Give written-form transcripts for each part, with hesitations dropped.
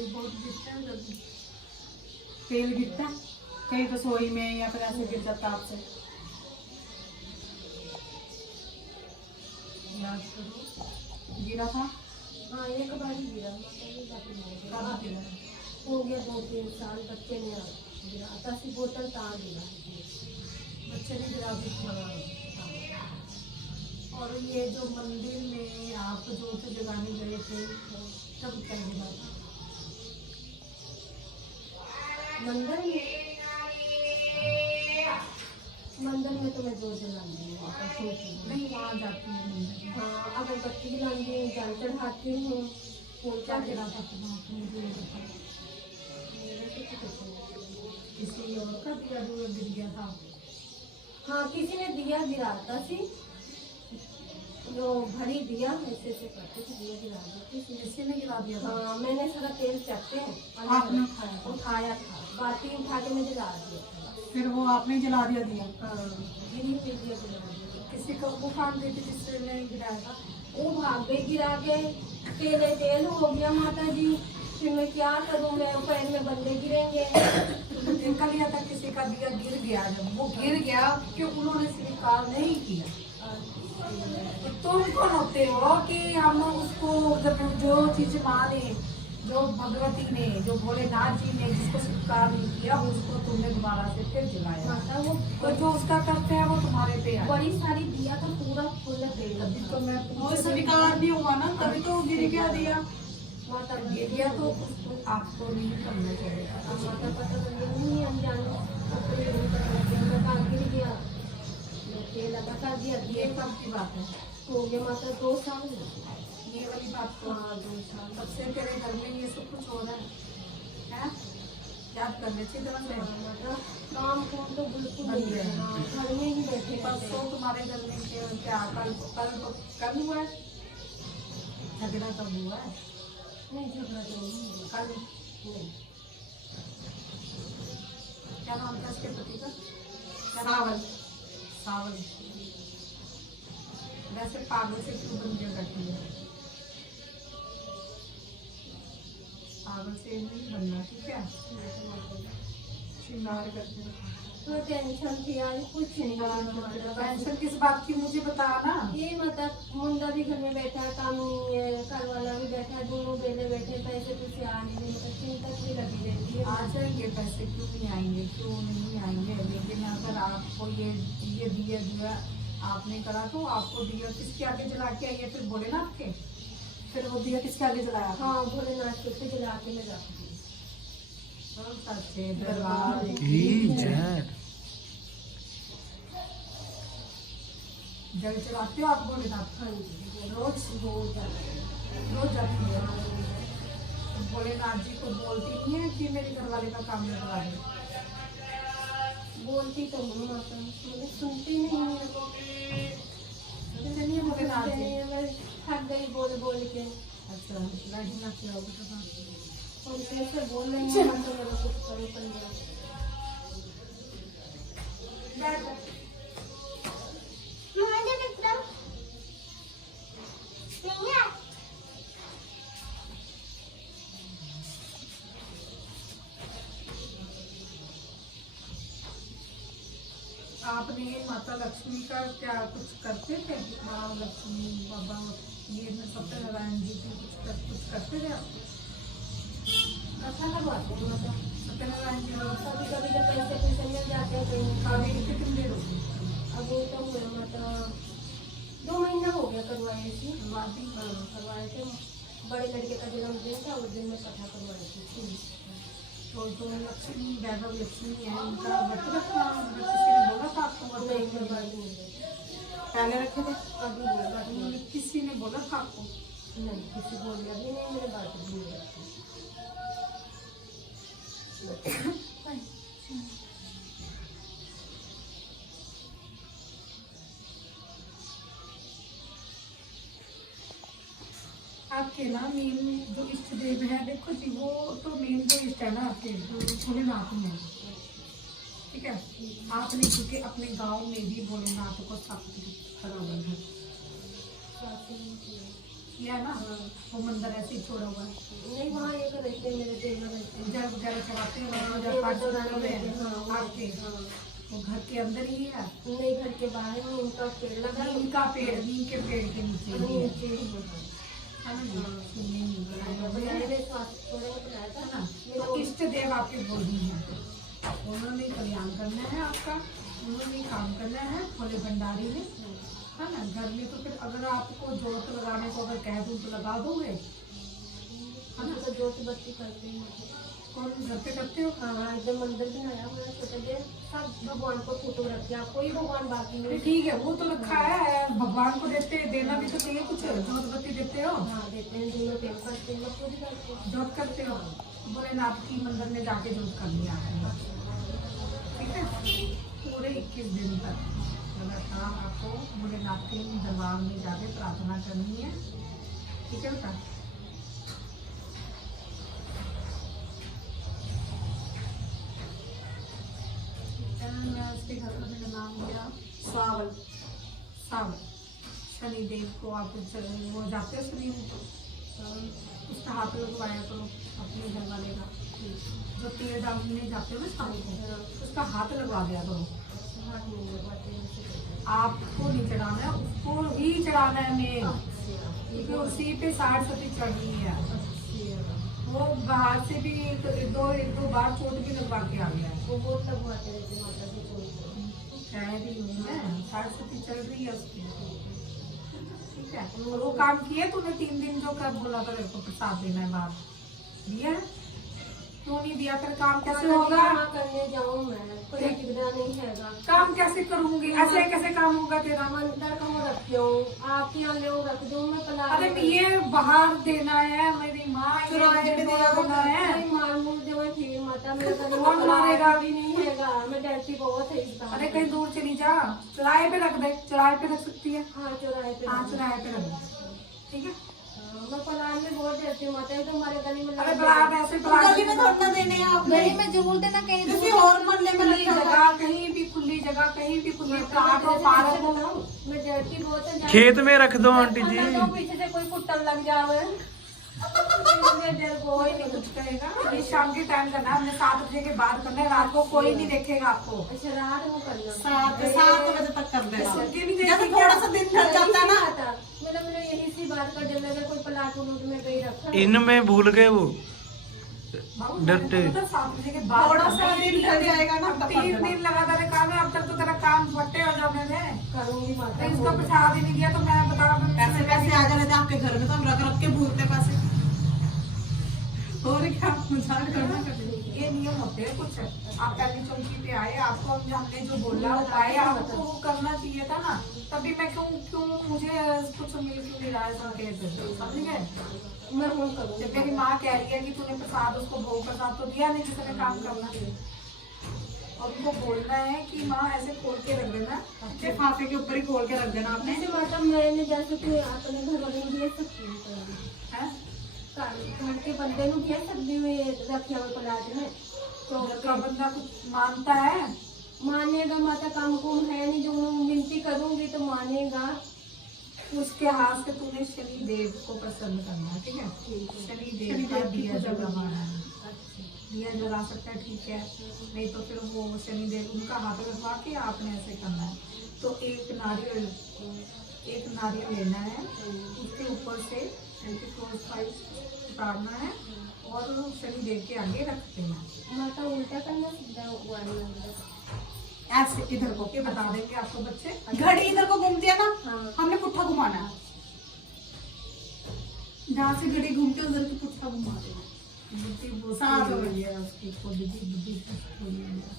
तेल बहुत गिरता है जल्दी, तेल गिरता है कहीं रसोई में या फिर ऐसे गिर जाता आपसे। याद करो गिरा था। हाँ एक बार ही गिरा, हो गया 2-3 साल बच्चे ने गिरा, 10 बोतल तार गिरा, बच्चे ने गिरा भी था। और ये जो मंदिर में आप जोत जलाने गए थे तब क्या गिरा था? मंदिर में तो मैं जोत जलाती हूँ, नहीं वहाँ जाती हूँ मंदिर। हाँ अगरबत्ती जलाती हूँ, जल चढ़ाती हूँ, फूल क्या का गिरा था तुम्हारा? मुझे ये बताओ। किसी और का दिया जो गिर गया था? हाँ किसी ने दिया गिराता थी, जो भरी दिया ऐसे ऐसे करते थे, दिया गिरा देती थी। किसी ने गिरा दिया था? हाँ मैंने सारा तेल चखते आपने उठाया था, बाटी उठा के मैं जला दिया था। फिर वो आपने जला दिया दिया? हाँ गिरी फिर दिया जला दिया। किसी को वो फान देती जिसने गिराया था? वो भाग गए गिरा के, तेल हो गया माता जी, फिर मैं क्या करूँ, मैं पैर में बंदे गिरेंगे। तो देखा लिया था किसी का दिया गिर गया, जब वो गिर गया कि उन्होंने स्वीकार नहीं किया। तो तुम कौन होते हो कि हम उसको जब जो चीज माने, जो भगवती ने, जो भोलेनाथ जी ने जिसको स्वीकार नहीं किया उसको तुमने दोबारा से फिर जलाया। माता वो तो जो उसका करते हैं वो तुम्हारे पे आए। बड़ी सारी दिया तो पूरा फुल तेल, तभी तो मैं वो स्वीकार नहीं हुआ ना, तभी तो गिर गया दिया। माता गिर गया तो आपको नहीं करना चाहिए। माता पता नहीं अनजान गिर गया, तेल लगा कर दिया। ये कब की बात है? हो गया माता 2 साल। ये वाली बात तो हाँ 2 साल। तब से तेरे घर में ये सब कुछ हो रहा है? याद करने चाहिए माता काम को तो बिल्कुल नहीं है, घर में ही बैठे। परसों तुम्हारे घर में क्या कल हुआ है? झगड़ा कब हुआ है? नहीं झगड़ा तो नहीं कल। नहीं। क्या नाम था इसके पति का? सावल। सावल। वैसे पागल से क्यों बन गया करती है? पागल से नहीं बनना, ठीक है? श्रृंगार करते हैं। तो टेंशन थी आज कुछ नहीं। टेंशन किस बात की मुझे बता ना। ये मतलब मुंडा भी घर में बैठा है, काम घर वाला भी बैठा है, दोनों बेले बैठे, पैसे कुछ आने में मतलब चिंता भी लगी रहती है। आ जाएंगे पैसे, क्यों नहीं आएंगे, क्यों नहीं आएंगे। लेकिन अगर आपको ये दिया दिया आपने करा तो आपको दिया किसके आगे जला के आइए? फिर भोलेनाथ के? फिर वो दिया किसके आगे जलाया? हाँ भोलेनाथ के जला के मैं जाती हूँ। सच्चे दरबार की जय। जल चलाते हो आप भोलेनाथ? हाँ जी रोज रोज रोज जाती है। भोलेनाथ जी को बोलती नहीं है कि मेरे घर वाले का काम करवा दे? बोलती तो हूँ माता, मुझे सुनती नहीं है। चलिए भोलेनाथ जी। मैं थक गई बोल बोल के। अच्छा लाइट ना खिलाओगे तो और कैसे बोल रही हैं, तो मेरा कुछ करो कर लिया। आपने माता लक्ष्मी का क्या कुछ करते थे? माँ लक्ष्मी, बाबा, ये सत्यनारायण जी की कुछ करते थे आप? अच्छा लगवाते हैं मतलब सत्यनारायण जी कभी कभी जब पैसे मिल जाते हैं कहीं। काफी कितनी देर होगी? अब वो तो हुआ मतलब 2 महीना हो गया करवाए थी। करवाती? हाँ करवाए थे, बड़े लड़के का जन्मदिन था, उस दिन में कथा करवाई थी। तो जो लक्ष्मी वैभव लक्ष्मी है उनका व्रत रखना, किसी ने बोला था आपको? नहीं करवाई नहीं, पहले रखे थे? अभी नहीं, किसी ने बोला था आपको? नहीं किसी बोल दिया भी नहीं, मेरे बात भी नहीं रखी। आपके ना मेन जो इष्ट देव है, देखो जी वो तो मेन जो इष्ट है ना आपके भोलेनाथ में, ठीक है? आपने क्योंकि अपने गांव में भी भोलेनाथ को स्थापित करा हुआ है, किया है ना, वो मंदिर ऐसे ही छोड़ा हुआ है। नहीं वहाँ एक रहते हैं मेरे देवर रहते हैं, जब वगैरह चढ़ाते हैं हाँ, पूजा पाठ देवर करते हैं हाँ, वो आपके, हाँ। वो घर के अंदर ही है। नहीं घर के बाहर में इनका पेड़ लगा है, नीम का पेड़, नीम के पेड़ के नीचे ही है। नीचे ही है। है ना जी? सुनिए, नीम का पेड़ बनाए है हुए स्वास्थ्य थोड़े बहुत बनाया था ना। तो इष्ट देव आपके बोधी हैं, उन्होंने कल्याण करना है आपका, उन्होंने काम करना है भोले भंडारी ने, है ना। घर में तो फिर अगर आपको जोत लगाने को अगर कह दूँ तो लगा दोगे, हम तो ज्योति बत्ती करते हैं। कौन घर पे करते हो? हाँ एकदम मंदिर बनाया हुआ है छोटे देर, सब भगवान को फोटो रख दिया, कोई भगवान बाकी नहीं। ठीक है, वो तो रखा है, भगवान को देते देना भी तो चाहिए कुछ, जोत बत्ती देते हो? हाँ देते हैं, दोनों टाइम करते हैं, पूरी करते हैं। जोत करते हो? भोलेनाथ की मंदिर में जाके जोत कर लिया है, ठीक है। पूरे 21 दिन तक लगातार आपको भोलेनाथ के दरबार में जाके प्रार्थना करनी है, ठीक है बेटा। मैं उसके घर का मेरा नाम दिया सावल, सावल। शनिदेव को आप वो जाते हो शनि, उसका हाथ लगवाया करो अपने घर वाले का, जो तीर डालने जाते हो ना शाम को, उसका हाथ लगवा दिया करो। हाथ नहीं लगवाते हैं, ऐसे करते हैं। आपको नहीं चढ़ाना है, उसको ही चढ़ाना है मेन, अच्छा, क्योंकि उसी पे 60 सती चढ़नी है। अच्छा। वो बाहर से भी एक दो बार चोट भी लगवा के आ गया है। वो बहुत लगवाते रहते हैं माता जी को। कह रही हूँ मैं, 60 सती चल रही है उसकी, ठीक है। वो काम किया तूने 3 दिन जो कर बोला था मेरे को प्रसाद देना है, बाहर दिया है? क्यों नहीं दिया? फिर काम कैसे होगा? हाँ करने जाऊँ मैं, कोई सुविधा नहीं है। काम कैसे करूंगी? ऐसे कैसे काम होगा तेरा? मंदिर का वो रख दूँ, आपके यहाँ ले रख दूँ, मैं पला। अरे ये बाहर देना है, मेरी माँ ये देना है। मार मूर जो है फिर माता मेरे कौन मारेगा? भी नहीं हैगा, मैं डरती बहुत है इस अरे कहीं दूर चली जा, चौराहे पे रख दे, चौराहे पे रख सकती है। हाँ चौराहे पे। हाँ चौराहे पे रख दे, ठीक है। मैं पलान में बहुत डरती हूँ माता, तो हमारे गली में अरे बात ऐसे गली में थोड़ा देने हैं आप, गली में जरूर देना, कहीं किसी और मोहल्ले में खुली रखा होगा। जगह, कहीं भी खुली जगह, कहीं भी खुली प्लाट हो, पार्क हो। मैं डरती बहुत है। खेत में रख दो आंटी जी। पीछे से कोई कुत्ता लग जावे, डर कोई नहीं कुछ करेगा। ये शाम के टाइम करना है, हमने 7 बजे के बाद करना है, रात को कोई नहीं देखेगा आपको। अच्छा रात को करना, 7 बजे तक कर देना। सुनती नहीं जब देती थोड़ा सा दिन ढल जाता है ना, मतलब मैंने यही सी बात का डर लगा, कोई प्लाट उलूट में गई रखा। इनमें भूल गए वो बाबू, डरते। मैंने तो 7 बजे के बाद थोड़ा करना सा है। दिन ढल जाएगा ना, तब 3 कर देना। दिन लगातार काम है, अब तक तो तेरा काम फट्टे हो जाने थे। करूंगी तो माता। इसको प्रसाद ही नहीं दिया तो मैं बता पैसे पैसे आ जाने थे आपके घर में, तो हम रख रख के भूलते पैसे। और क्या मजाक करना कर रही है। ये नियम होते हैं कुछ। आप पहली चौकी पे आए, आपको हमने जो बोला वो पाए, आपको वो करना चाहिए था ना। तभी मैं क्यों मुझे कुछ मिल क्यों नहीं रहा है संकेत, समझ गए? मैं फोन करूंगी। जब मेरी माँ कह रही है कि तूने प्रसाद उसको भोग प्रसाद तो दिया नहीं जिसने काम करना, और उनको बोलना है कि माँ ऐसे खोल के रख देना, लिफाफे के ऊपर ही खोल के रख देना आपने। जैसे माता मैंने जैसे कि अपने घर वाले को भेज सकती हूँ, है घर के बंदे को भेज सकती हूँ ये रखे हुए प्लाट में। तो का बंदा कुछ मानता है? मानेगा माता, काम कुम है नहीं, जो मैं विनती करूंगी तो मानेगा। उसके हाथ से तूने शनि देव को प्रसन्न करना है, ठीक है। शनि देव का दिया जलाना है, दिया जला सकता है, ठीक है। नहीं तो फिर वो शनि देव उनका हाथ लगवा के आपने ऐसे करना है। तो एक नारियल लेना है, उसके ऊपर से उतारना है और शनि देव के आगे रख देना। माता उल्टा करना, सीधा वाला ऐसे इधर को ये बता देंगे आपको बच्चे। घड़ी इधर को घूमती है ना, हाँ। हमने पुट्ठा घुमाना है। जहाँ से घड़ी घूमती है उधर की पुट्ठा घुमा देना। बुद्धि बहुत साथ हो हुई है उसकी, बुद्धि हुई है।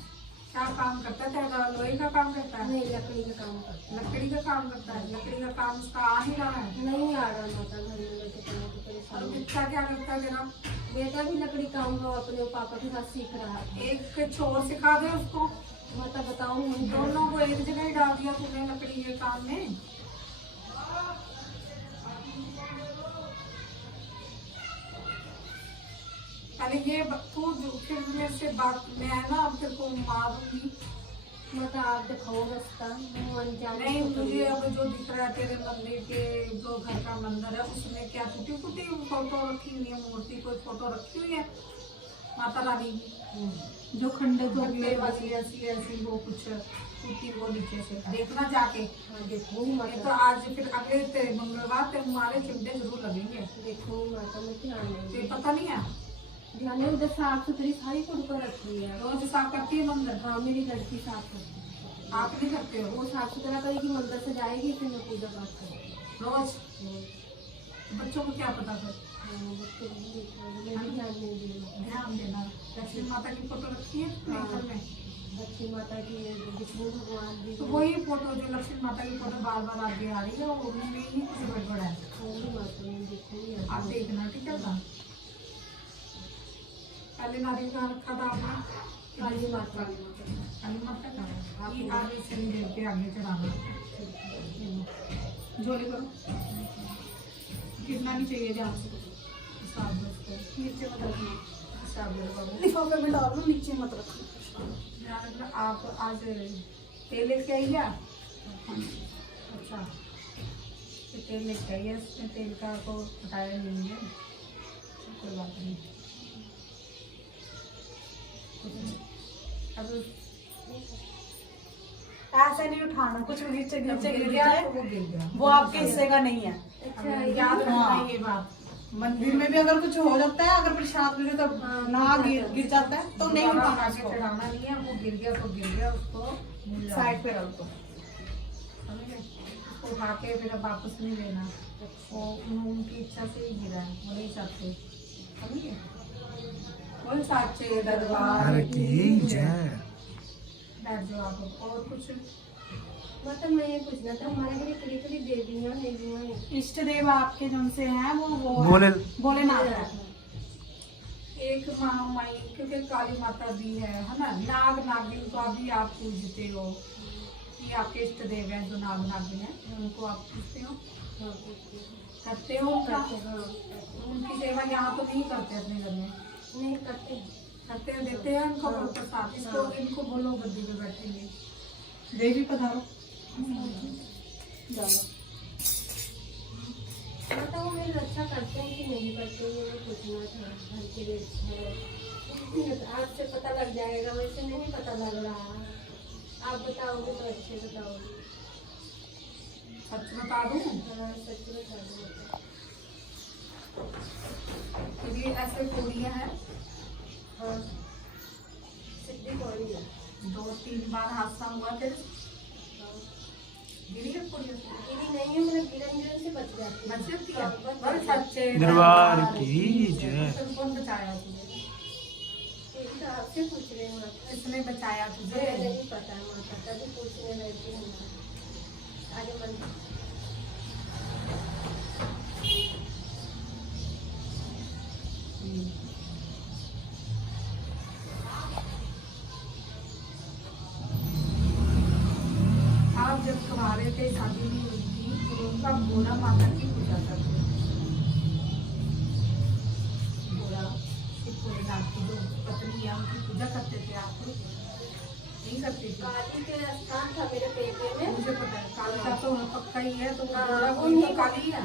क्या काम करता है तेरा? लोहे का काम करता है? नहीं लकड़ी का काम करता लकड़ी का काम करता है। लकड़ी का काम उसका आ नहीं रहा है। है। नहीं आ रहा माता, घर में लेके चलने की और परेशानी। बच्चा क्या करता है तेरा? बेटा भी लकड़ी काम वो अपने पापा के साथ सीख रहा है। एक छोर सिखा दे उसको। माता बताऊँ दोनों को एक जगह ही डाल दिया तूने लकड़ी के काम में। पहले ये तू फिर मेरे से बात, मैं ना अब तेरे को मारूंगी, माता आप दिखाओ रास्ता, वो अनजान नहीं, मुझे अब जो दिख रहा है तेरे मंदिर के जो घर का मंदिर है उसमें क्या टूटी फूटी फोटो रखी हुई है, मूर्ति कोई फोटो रखी हुई है माता रानी की जो खंडित हो गई वाली ऐसी ऐसी वो कुछ टूटी वो नीचे से देखना जाके। हाँ देखो ये माता, तो आज फिर अगले मंगलवार तक हमारे चिमटे जरूर लगेंगे। देखो माता में ध्यान नहीं ये पता नहीं है ध्यान नहीं, उधर साफ सुथरी सारी फोटो रखी है। रोज साफ करती है मंदिर? हाँ मेरी लड़की साफ करती है। आप नहीं करते हो? वो साफ सुथरा करेगी, मंदिर से जाएगी, फिर मैं पूजा पाठ करूँगी। रोज बच्चों को क्या पता फिर? हाँ बच्चे भी देखा, मैं भी ध्यान नहीं दूँगी। ध्यान देना। लक्ष्मी माता की फोटो रखी है अपने घर में? लक्ष्मी माता की, विष्णु भगवान की, तो वही फोटो जो लक्ष्मी माता की फोटो बार बार आगे आ रही है वो उनमें ही कुछ गड़बड़ है। होली माता में देखूंगी। आप देखना, ठीक है ना? पहले नारियल का रखा था आपने? काली माता, काली माता का आप आगे शनिदेव के आगे चढ़ाना। झोली करो, कितना नहीं चाहिए ध्यान से हिसाब दो उसको, नीचे मत रखना, हिसाब दे बाबू, लिफाफे में डाल लो, नीचे मत रखना। ध्यान रखना। आप आज तेल लेके आई क्या? अच्छा, तो तेल लेके आई है, इसमें तेल का को हटाया नहीं है, कोई बात नहीं। अब ऐसे नहीं उठाना, कुछ नीचे नीचे गिर गया जाए तो वो गिर गया, वो आपके हिस्से का नहीं है। अच्छा याद रखना हाँ। ये बात। मंदिर में भी अगर कुछ हो जाता है, अगर प्रसाद मिले तो ना गिर जाता है तो नहीं दोबारा उठाना आगे उसको, चढ़ाना नहीं है, वो गिर गया तो गिर गया, उसको साइड पे रख दो। समझे? उसको उठा के फिर अब वापस नहीं लेना, वो उनकी इच्छा से ही गिरा है, वो नहीं चाहते। समझे? बोल साचे दरबार की जय। बैठ जाओ आप। और कुछ मतलब मैं ये पूछना था, हमारे घर कड़ी कड़ी देवियाँ हैं, इष्ट देव आपके जिनसे हैं वो बोले भोलेनाथ है। एक महामाई, क्योंकि काली माता भी है ना, नाग नागिन को भी आप पूजते हो, कि आपके इष्ट देव हैं जो नाग नागिन है, उनको आप पूजते हो, करते हो उनका? उनकी सेवा यहाँ तो नहीं करते अपने घर में? नहीं करते, करते हैं, देते हैं उनको प्रसाद। इसको इनको बोलो गद्दी पे बैठेंगे। देवी पधारो। मतलब वो मेरी रक्षा करते हैं कि नहीं करते, ये मैं पूछना था। घर के लिए आज से पता लग जाएगा, वैसे नहीं पता लग रहा। आप बताओगे तो अच्छे बताओगे। सच बता दूँ? हाँ सच बता दो। ये ऐसे पूड़ियाँ हैं, हाँ सिद्धि कौड़ी है। 2-3 बार हादसा हुआ तेरे गिरी है पूड़ियाँ? गिरी नहीं है, मतलब गिरन गिरन से बच जाती है। बच जाती है? हाँ, बच बड़े जाती है। सच्चे दरबार की जय। तुम कौन बचाया तुझे? यही तो आपसे पूछ रहे हैं माता। इसने बचाया तुझे? मुझे नहीं पता माता, तभी पूछने रहती हूँ। आगे मन आप जब कुंवारे थे, शादी नहीं हुई थी, तो उनका भोला माता की पूजा करते थे। भोला शिव भोलेनाथ की जो पत्नी है उनकी पूजा करते थे। आप नहीं करते थे? काली के स्थान था मेरे पेटे में। मुझे पता है, काली का तो पक्का ही है, तो हाँ, भोला उन्हीं तो काली है।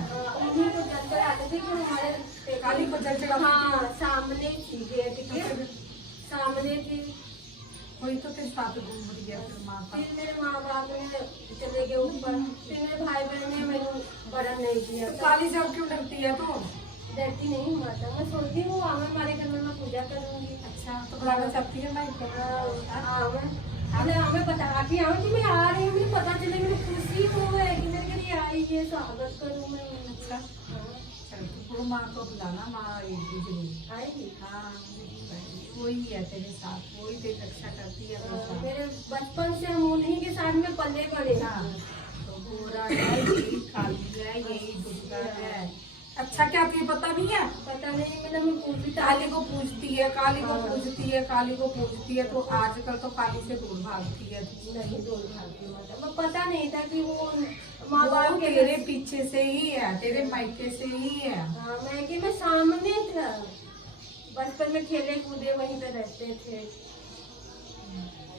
उन्हीं को जल चढ़ाते थे कि हमारे पेटे काली को जल चढ़ाते थे। हाँ सामने थी गेट के सामने थी। कोई तो तेरे साथ घूम गया फिर माता। फिर मेरे माँ बाप ने चले गए ऊपर, फिर मेरे भाई बहन ने मैंने बड़ा नहीं किया। तो काली से अब क्यों डरती है तो? डरती नहीं हूँ माता, मैं सोचती हूँ आवन हमारे घर में मैं पूजा करूँगी। अच्छा, तो बुलाना चाहती है मैं? हमें बता के आऊँ कि मैं आ रही हूँ, मुझे पता चले, मुझे खुशी हो है कि मेरे घर ये आई है, स्वागत करूँ मैं। अच्छा, चल तो माँ को बुलाना, माँ एक दूसरी आएगी। हाँ, वही है तेरे साथ, वही तेरी रक्षा करती है अपने साथ। मेरे बचपन से हम उन्हीं के साथ में पले बड़े। हाँ, तो गोरा है, यही काली है, यही दुर्गा है। अच्छा, क्या तुझे पता नहीं है? पता नहीं, मैंने मैं पूछी काली को पूजती है, काली को पूजती है, काली को पूजती है, तो आजकल तो काली से दूर भागती है। नहीं डोल भागती माता, मैं पता नहीं था कि वो माँ बाप वो के तेरे पीछे से ही है, तेरे मायके से ही है। हाँ मैं कि मैं सामने था, बचपन में खेले कूदे वहीं पे रहते थे।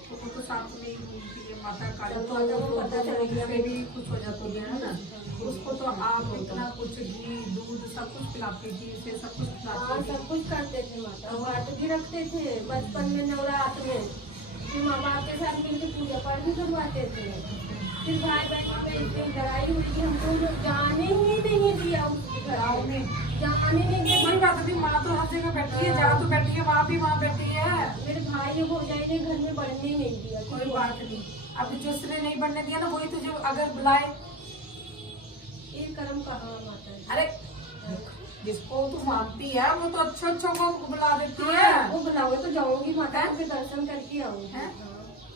तो साथ में ही घूमती है माता काली, तो माता को पता चल गया उससे भी कुछ हो जाती है ना। उसको तो आप इतना कुछ घी दूध सब कुछ पिलाती थी, उसे सब कुछ हाँ खिलाती सब कुछ करते थे माता, व्रत भी रखते थे बचपन में नवरात्र में, फिर माँ बाप के साथ मिलकर पूजा पाठ भी करवाते थे। फिर भाई बहन में इतनी लड़ाई हुई कि हमको जाने ही नहीं दिया उस गाँव में, जाने नहीं दिया। कोई बात नहीं, माँ तो हर जगह बैठी है, जहाँ तो बैठी है वहाँ भी माँ बैठी है। मेरे भाई भौजाई ने घर में बढ़ने ही नहीं दिया। कोई बात नहीं, अब जिसने नहीं बनने दिया ना वही तुझे अगर बुलाए, ये कर्म कहाँ माता जी? अरे जिसको तू मानती है वो तो अच्छा अच्छा को बुला देती है। वो बुलाओ तो जाऊंगी माता के दर्शन करके आऊंगी। हैं?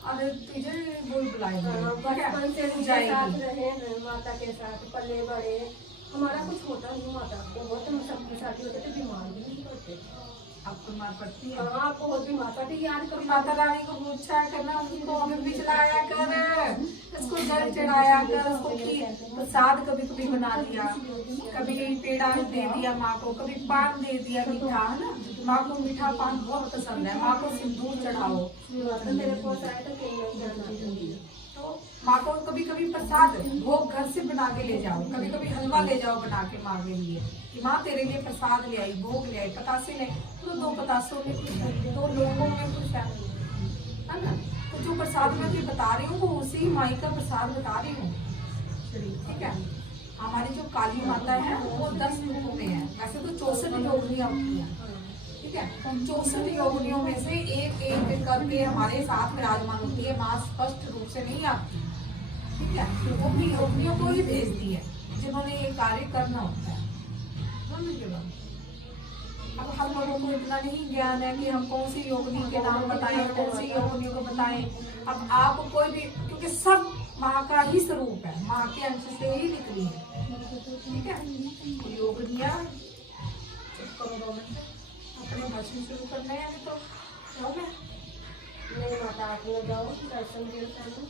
अरे तुझे वही बुलाएंगे, बचपन से उनके जाएगी। साथ रहे हैं, माता के साथ पले बड़े, हमारा कुछ होता नहीं माता को, बहुत हम सबके साथ होते थे, बीमार भी नहीं पड़ते। आपको मार पड़ती है? हाँ आपको बहुत बीमार पड़ती, याद तो कभी माता रानी को पूछा करना, उनको हमें भी चढ़ाया कर, उसको जल चढ़ाया कर, उसको प्रसाद कभी कभी बना दिया, कभी पेड़ा दे दिया माँ को, कभी पान दे दिया मीठा, है ना। माँ को मीठा पान बहुत पसंद है, माँ को सिंदूर चढ़ाओ। माता मेरे पास आए तो कहीं नहीं जाना। तो माँ को कभी कभी प्रसाद भोग घर से बना के ले जाओ, कभी कभी हलवा ले जाओ बना के माँ के लिए, कि माँ तेरे लिए प्रसाद ले आई, भोग ले आई, पतासे ले, तो 2 पतासों में कुछ है, 2 लोगों में कुछ है ना। तो जो प्रसाद मैं तुझे बता रही हूँ वो उसी माई का प्रसाद बता रही हूँ, ठीक है। हमारी जो काली माता है वो 10 रूपों में है, वैसे तो 64 योगिनियाँ होती हैं, ठीक है। 64 योगिनियों में से एक एक करके हमारे साथ विराजमान होती है, माँ स्पष्ट रूप से नहीं आती, ठीक है। वो भी योगिनियों को ही भेजती है जिन्होंने ये कार्य करना होता है। अब हम लोगों को इतना नहीं ज्ञान है कि हम कौन सी योगिनी के नाम बताएं, कौन सी योगिनियों को बताएं। अब आप कोई भी, क्योंकि सब माँ का ही स्वरूप है, माँ के अंश से ही निकली है, ठीक है। योगिनियाँ चुप करो 2 मिनट, अपने भाषण शुरू करना है अभी, तो हो गया। नहीं माता आप लोग जाओ दर्शन दिया करो।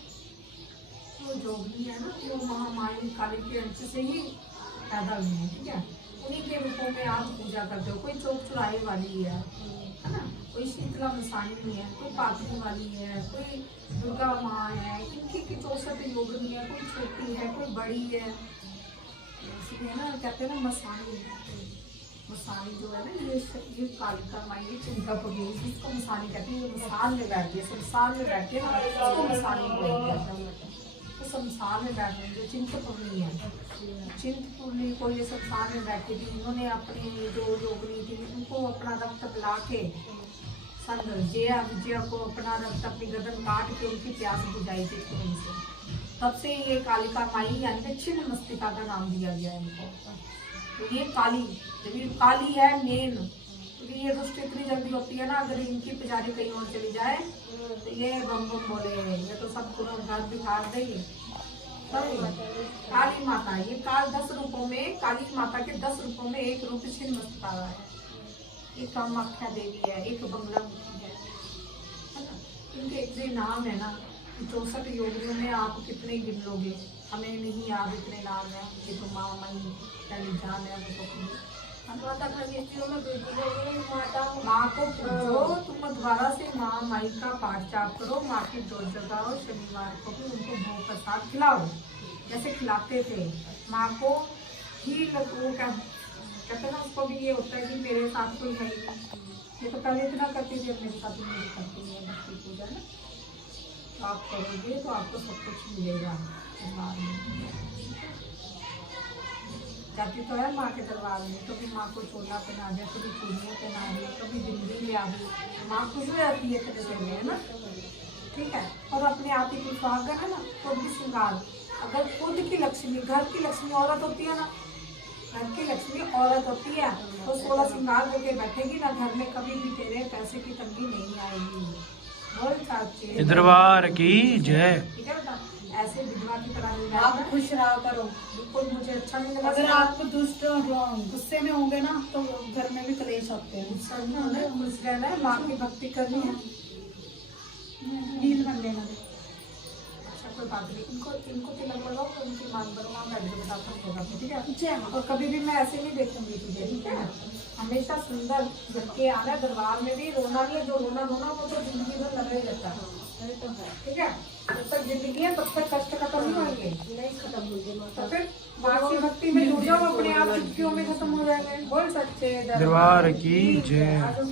तो जो भी है ना वो महामाई काली के अंश से ही पैदा हुई है, ठीक है। उन्हीं के रूपों में आप पूजा करते हो, कोई चौक चुराहे वाली है ना, कोई शीतला मसानी है, कोई पातनी वाली है, कोई दुर्गा माँ है, इनकी 64 योगिनी है, कोई छोटी है, कोई बड़ी है, इसलिए ना कहते हैं ना मसानी, मसानी जो है ना ये कालिका माई, ये चिंता पड़ी, इसको मसानी कहते हैं। ये मसान में बैठती है, शमशान में बैठती है, इसको मसानी बोलते हैं। तो शमशान में बैठ रहे जो चिंतपूर्णी है, चिंतपूर्णी को ये शमशान में बैठी थी, इन्होंने अपनी जो योगिनी थी उनको अपना रक्त पिला के जया विजया को अपना रक्त अपनी गर्दन काट के उनकी प्यास बुझाई थी खून से। तब से ये कालिका माई यानी छिन्न मस्तिका का नाम दिया गया है इनको। तो ये काली, जब ये काली है मेन, क्योंकि ये दुष्ट इतनी जल्दी होती है ना, अगर इनकी पुजारी कहीं और चली जाए तो ये बम बम बोले, ये तो सब कुछ घर बिखार देगी। काली माता, ये काल 10 रूपों में, काली माता के 10 रूपों में एक रूप छिन्न मस्तिका है, एक कामाख्या देवी है, एक बंगला मुखी है ना। इनके इतने नाम है ना, 64 योगियों में आप कितने गिन लोगे, हमें नहीं याद इतने नाम है। ये तो माँ मई पहली जान है, वो तो माता खंडेश्वरी में बेटी माता माँ को पूजो, तुम दोबारा से माँ माई का पाठ जाप करो, माँ की जोत जगाओ, शनिवार को भी उनको भोग प्रसाद खिलाओ जैसे खिलाते थे माँ को ही। वो कहते ना उसको भी ये होता है कि मेरे साथ कोई है ही नहीं। ये तो पहले इतना करती थी, अपने साथ मेरी करती है भक्ति पूजा ना, तो आप करोगे तो आपको सब कुछ मिलेगा दरबार में। जाती तो है माँ के दरबार में, कभी माँ को चोला पहना दिया, कभी चूड़ियाँ पहना दी, कभी बिंदी ले आ दी, माँ खुश हो जाती है तरह से, है ना, ठीक है। और अपने आप ही कुछ सुहागन है ना, तो भी श्रृंगार, अगर खुद की लक्ष्मी, घर की लक्ष्मी औरत होती है ना, घर की लक्ष्मी औरत होती है तो 16 श्रृंगार होके बैठेगी ना, घर में कभी भी तेरे पैसे की तंगी नहीं आएगी। बोल चाची दरबार की जय। ठीक है बेटा, ऐसे विधवा की तरह नहीं आप रहना। खुश रहा करो। बिल्कुल मुझे अच्छा नहीं लगा। अगर आप दुष्ट गुस्से में होंगे ना तो घर में भी कलेश आते हैं। खुश रहना है, माँ की भक्ति करनी है। नील बन लेना। अच्छा कोई बात नहीं, इनको तिलक लगाओ, उनकी मांग करो, वहाँ बैठ के बताता होगा, ठीक है। जय माँ। और कभी भी मैं ऐसे नहीं देखूंगी तुझे, ठीक है। हमेशा सुंदर जब के आना, दरबार में भी रोना नहीं है, जो रोना वो तो जिंदगी भर लगा ही रहता है। अरे तो है, ठीक है, जब तक जिंदगी है तब तक कष्ट खत्म नहीं होंगे। नहीं खत्म होंगे तो माता। फिर बाकी भक्ति में जुड़ जाओ, अपने आप चुटकियों में खत्म हो जाएंगे। बोल सच्चे दरबार की जय। आजो